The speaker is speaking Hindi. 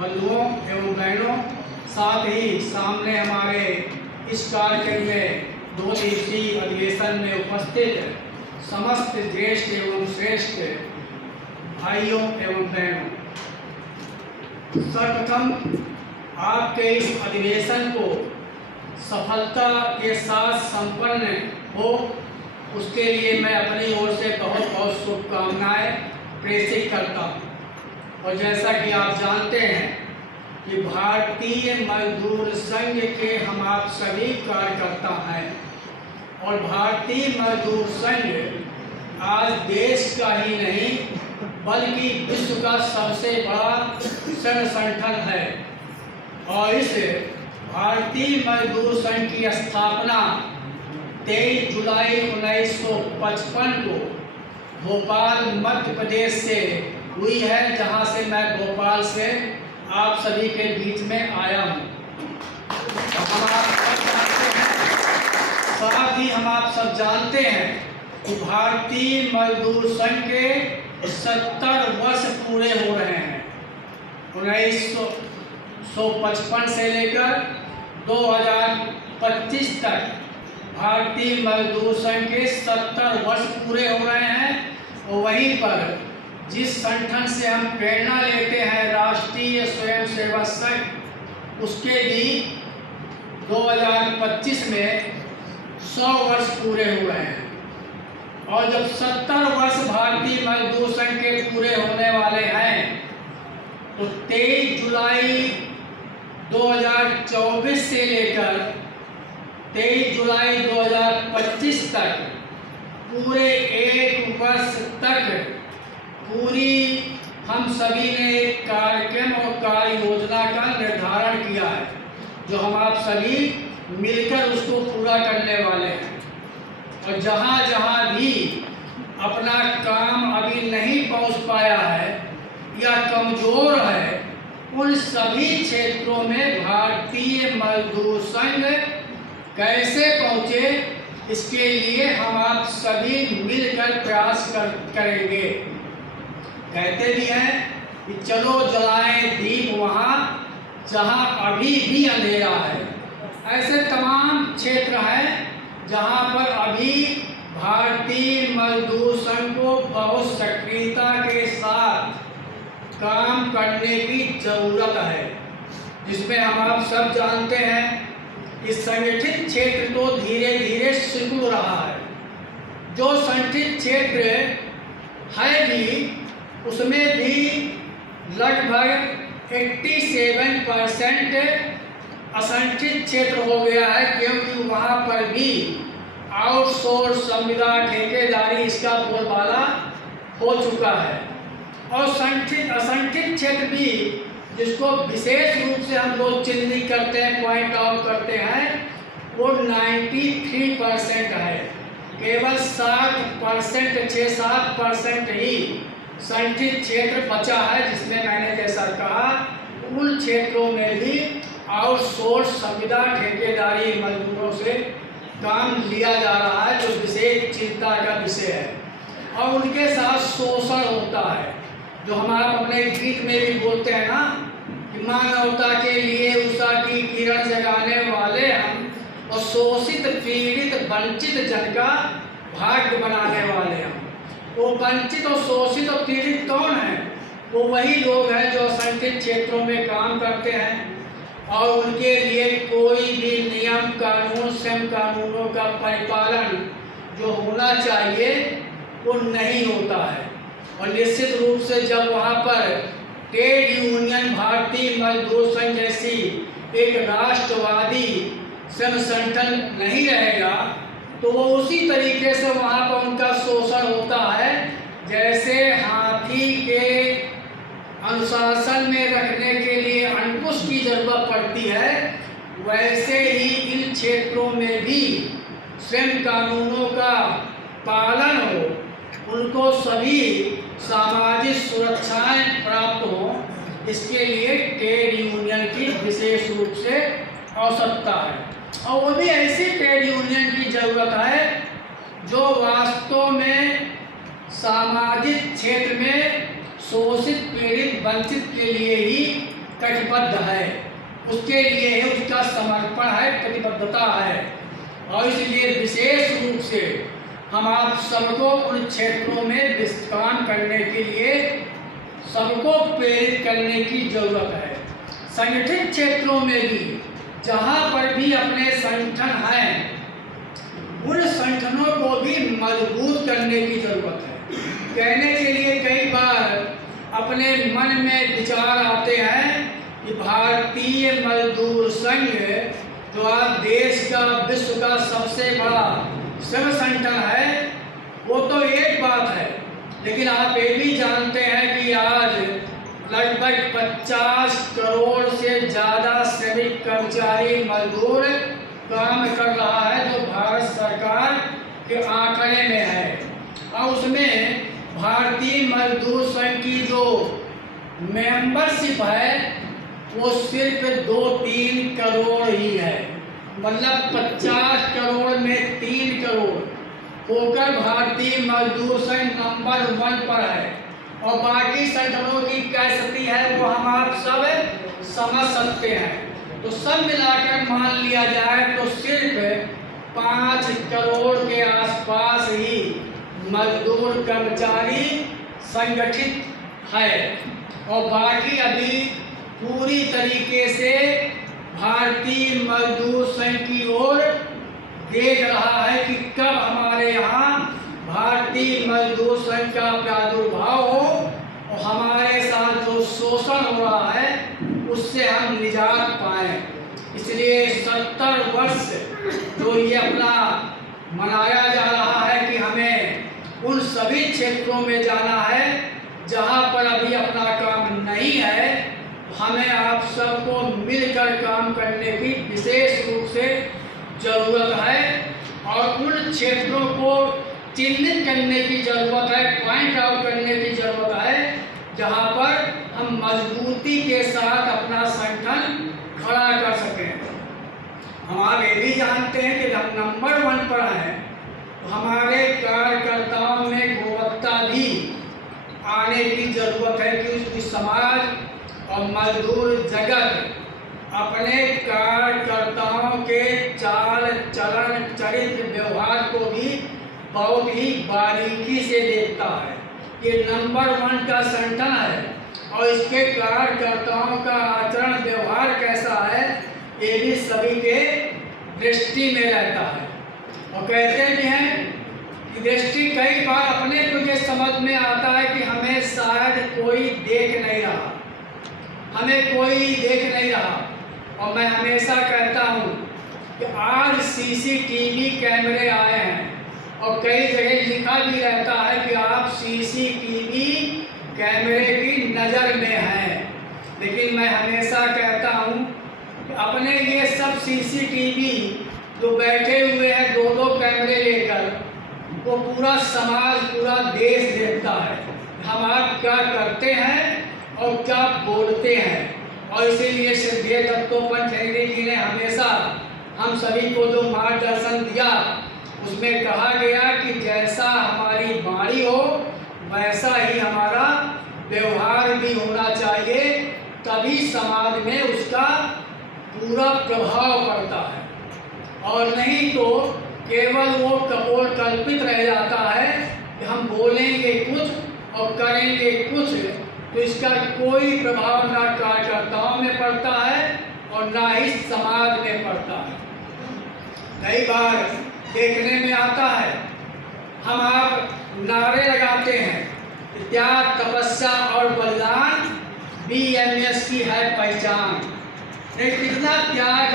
बंधुओं एवं बहनों, साथ ही सामने हमारे इस कार्यक्रम में 2 दिवसीय अधिवेशन में उपस्थित समस्त ज्येष्ठ एवं श्रेष्ठ भाइयों एवं बहनों, सर्वप्रथम आपके इस अधिवेशन को सफलता के साथ संपन्न हो, उसके लिए मैं अपनी ओर से बहुत बहुत शुभकामनाएं प्रेषित करता हूँ। और जैसा कि आप जानते हैं कि भारतीय मजदूर संघ के हम आप सभी कार्यकर्ता हैं और भारतीय मजदूर संघ आज देश का ही नहीं बल्कि विश्व का सबसे बड़ा संगठन है। और इस भारतीय मजदूर संघ की स्थापना 23 जुलाई 1955 को भोपाल मध्य प्रदेश से हुई है, जहां से मैं भोपाल से आप सभी के बीच में आया हूं। साथ ही हम आप सब जानते हैं कि भारतीय मजदूर संघ के 70 वर्ष पूरे हो रहे हैं। 1955 से लेकर 2025 तक भारतीय मजदूर संघ के 70 वर्ष पूरे हो रहे हैं। और वहीं पर जिस संगठन से हम प्रेरणा लेते हैं, राष्ट्रीय स्वयंसेवक संघ, उसके भी 2025 में 100 वर्ष पूरे हुए हैं। और जब 70 वर्ष भारतीय मजदूर संघ के पूरे होने वाले हैं तो 23 जुलाई 2024 से लेकर 23 जुलाई 2025 तक पूरे 1 वर्ष तक पूरी हम सभी ने एक कार्यक्रम और कार्य योजना का निर्धारण किया है, जो हम आप सभी मिलकर उसको पूरा करने वाले हैं। और जहाँ जहाँ भी अपना काम अभी नहीं पहुँच पाया है या कमज़ोर है, उन सभी क्षेत्रों में भारतीय मजदूर संघ कैसे पहुँचे, इसके लिए हम आप सभी मिलकर प्रयास करेंगे। कहते भी हैं कि चलो जलाएं दीप वहाँ जहाँ अभी भी अंधेरा है। ऐसे तमाम क्षेत्र हैं जहाँ पर अभी भारतीय मजदूर संघ को बहुत सक्रियता के साथ काम करने की ज़रूरत है, जिसमें हम आप सब जानते हैं कि संगठित क्षेत्र तो धीरे धीरे सिकुड़ रहा है। जो संगठित क्षेत्र है भी उसमें भी लगभग 87% असंगठित क्षेत्र हो गया है, क्योंकि वहाँ पर भी आउटसोर्स संविदा ठेकेदारी इसका बोलबाला हो चुका है। और संगठित असंगठित क्षेत्र भी, जिसको विशेष रूप से हम लोग चिन्हित करते हैं, पॉइंट आउट करते हैं, वो 93% है। केवल 6-7% ही संगठित क्षेत्र बचा है, जिसमें मैंने जैसा कहा उन क्षेत्रों में भी आउटसोर्स संविदा ठेकेदारी मजदूरों से काम लिया जा रहा है, जो विशेष चिंता का विषय है। और उनके साथ शोषण होता है, जो हम आप अपने गीत में भी बोलते हैं ना कि मानवता के लिए उषा की किरण जगाने वाले हम, और शोषित पीड़ित वंचित जन का भाग्य बनाने वाले हम। वो वंचित और शोषित और पीड़ित कौन है? वो वही लोग हैं जो असंगठित क्षेत्रों में काम करते हैं और उनके लिए कोई भी नियम कानून श्रम कानूनों का परिपालन जो होना चाहिए वो नहीं होता है। और निश्चित रूप से जब वहाँ पर ट्रेड यूनियन भारतीय मजदूर संघ जैसी एक राष्ट्रवादी संगठन नहीं रहेगा, तो वो उसी तरीके से वहाँ पर उनका शोषण होता है। जैसे हाथी के अनुशासन में रखने के लिए अंकुश की जरूरत पड़ती है, वैसे ही इन क्षेत्रों में भी श्रम कानूनों का पालन हो, उनको सभी सामाजिक सुरक्षाएं प्राप्त हो, इसके लिए ट्रेड यूनियन की विशेष रूप से आवश्यकता है। और वो भी ऐसी ट्रेड यूनियन की ज़रूरत है जो वास्तव में सामाजिक क्षेत्र में शोषित पीड़ित वंचित के लिए ही कटिबद्ध है, उसके लिए उसका समर्पण है, प्रतिबद्धता है। और इसलिए विशेष रूप से हम आप सबको उन क्षेत्रों में काम करने के लिए सबको प्रेरित करने की ज़रूरत है। संगठित क्षेत्रों में भी जहाँ पर भी अपने संगठन हैं, उन संगठनों को भी मजबूत करने की ज़रूरत है। कहने के लिए कई बार अपने मन में विचार आते हैं कि भारतीय मजदूर संघ जो आज देश का, विश्व का सबसे बड़ा संघ संगठन है, वो तो एक बात है, लेकिन आप ये भी जानते हैं कि आज लगभग 50 करोड़ से ज़्यादा श्रमिक कर्मचारी मजदूर काम कर रहा है, जो भारत सरकार के आंकड़े में है। और उसमें भारतीय मजदूर संघ की जो मेंबरशिप है वो सिर्फ 2-3 करोड़ ही है। मतलब 50 करोड़ में 3 करोड़ होकर भारतीय मजदूर संघ नंबर 1 पर है। और बाकी संगठनों की क्या स्थिति है वो हम आप सब समझ सकते हैं। तो सब मिलाकर मान लिया जाए तो सिर्फ 5 करोड़ के आसपास ही मजदूर कर्मचारी संगठित है, और बाकी अभी पूरी तरीके से भारतीय मजदूर संघ की ओर देख रहा है कि कब हमारे यहाँ भारतीय मजदूर संघ का प्रादुर्भाव हो और हमारे साथ जो शोषण हो रहा है उससे हम निजात पाएं। इसलिए 70 वर्ष जो ये अपना मनाया जा रहा है कि हमें उन सभी क्षेत्रों में जाना है जहाँ पर अभी अपना काम नहीं है, हमें आप सबको मिलकर काम करने की विशेष रूप से ज़रूरत है। और उन क्षेत्रों को चिन्हित करने की ज़रूरत है, पॉइंट आउट करने की ज़रूरत है, जहाँ पर हम मजबूती के साथ अपना संगठन खड़ा कर सकें। हम आप ये भी जानते हैं कि हम नंबर 1 पर हैं, तो हमारे कार्यकर्ताओं में गुणवत्ता भी आने की ज़रूरत है कि उसकी समाज और मजदूर जगत अपने कार्यकर्ताओं के चाल चलन चरित्र व्यवहार को भी बहुत ही बारीकी से देखता है। ये नंबर 1 का संगठन है और इसके कार्यकर्ताओं का आचरण व्यवहार कैसा है ये भी सभी के दृष्टि में रहता है। और कहते भी हैं कि दृष्टि कई बार अपने को ये समझ में आता है कि हमें शायद कोई देख नहीं रहा, हमें कोई देख नहीं रहा। और मैं हमेशा कहता हूँ कि आज सीसीटीवी कैमरे आए हैं और कई जगह लिखा भी रहता है कि आप सीसीटीवी कैमरे की नज़र में हैं, लेकिन मैं हमेशा कहता हूँ कि अपने ये सब सीसीटीवी जो बैठे हुए हैं 2-2 कैमरे लेकर, वो पूरा समाज, पूरा देश देखता है हम आप क्या करते हैं और क्या बोलते हैं। और इसीलिए श्रद्धेय दत्तोपंत ठहरे जी ने हमेशा हम सभी को जो मार्गदर्शन दिया उसमें कहा गया कि जैसा हमारी वाणी हो वैसा ही हमारा व्यवहार भी होना चाहिए, तभी समाज में उसका पूरा प्रभाव पड़ता है। और नहीं तो केवल वो कपोल कल्पित रह जाता है कि हम बोलेंगे कुछ और करेंगे कुछ, तो इसका कोई प्रभाव ना कार्यकर्ताओं में पड़ता है और ना ही समाज में पड़ता है। कई बार देखने में आता है हम आप नारे लगाते हैं कि त्याग, तपस्या और बलिदान BMS की है पहचान। कितना त्याग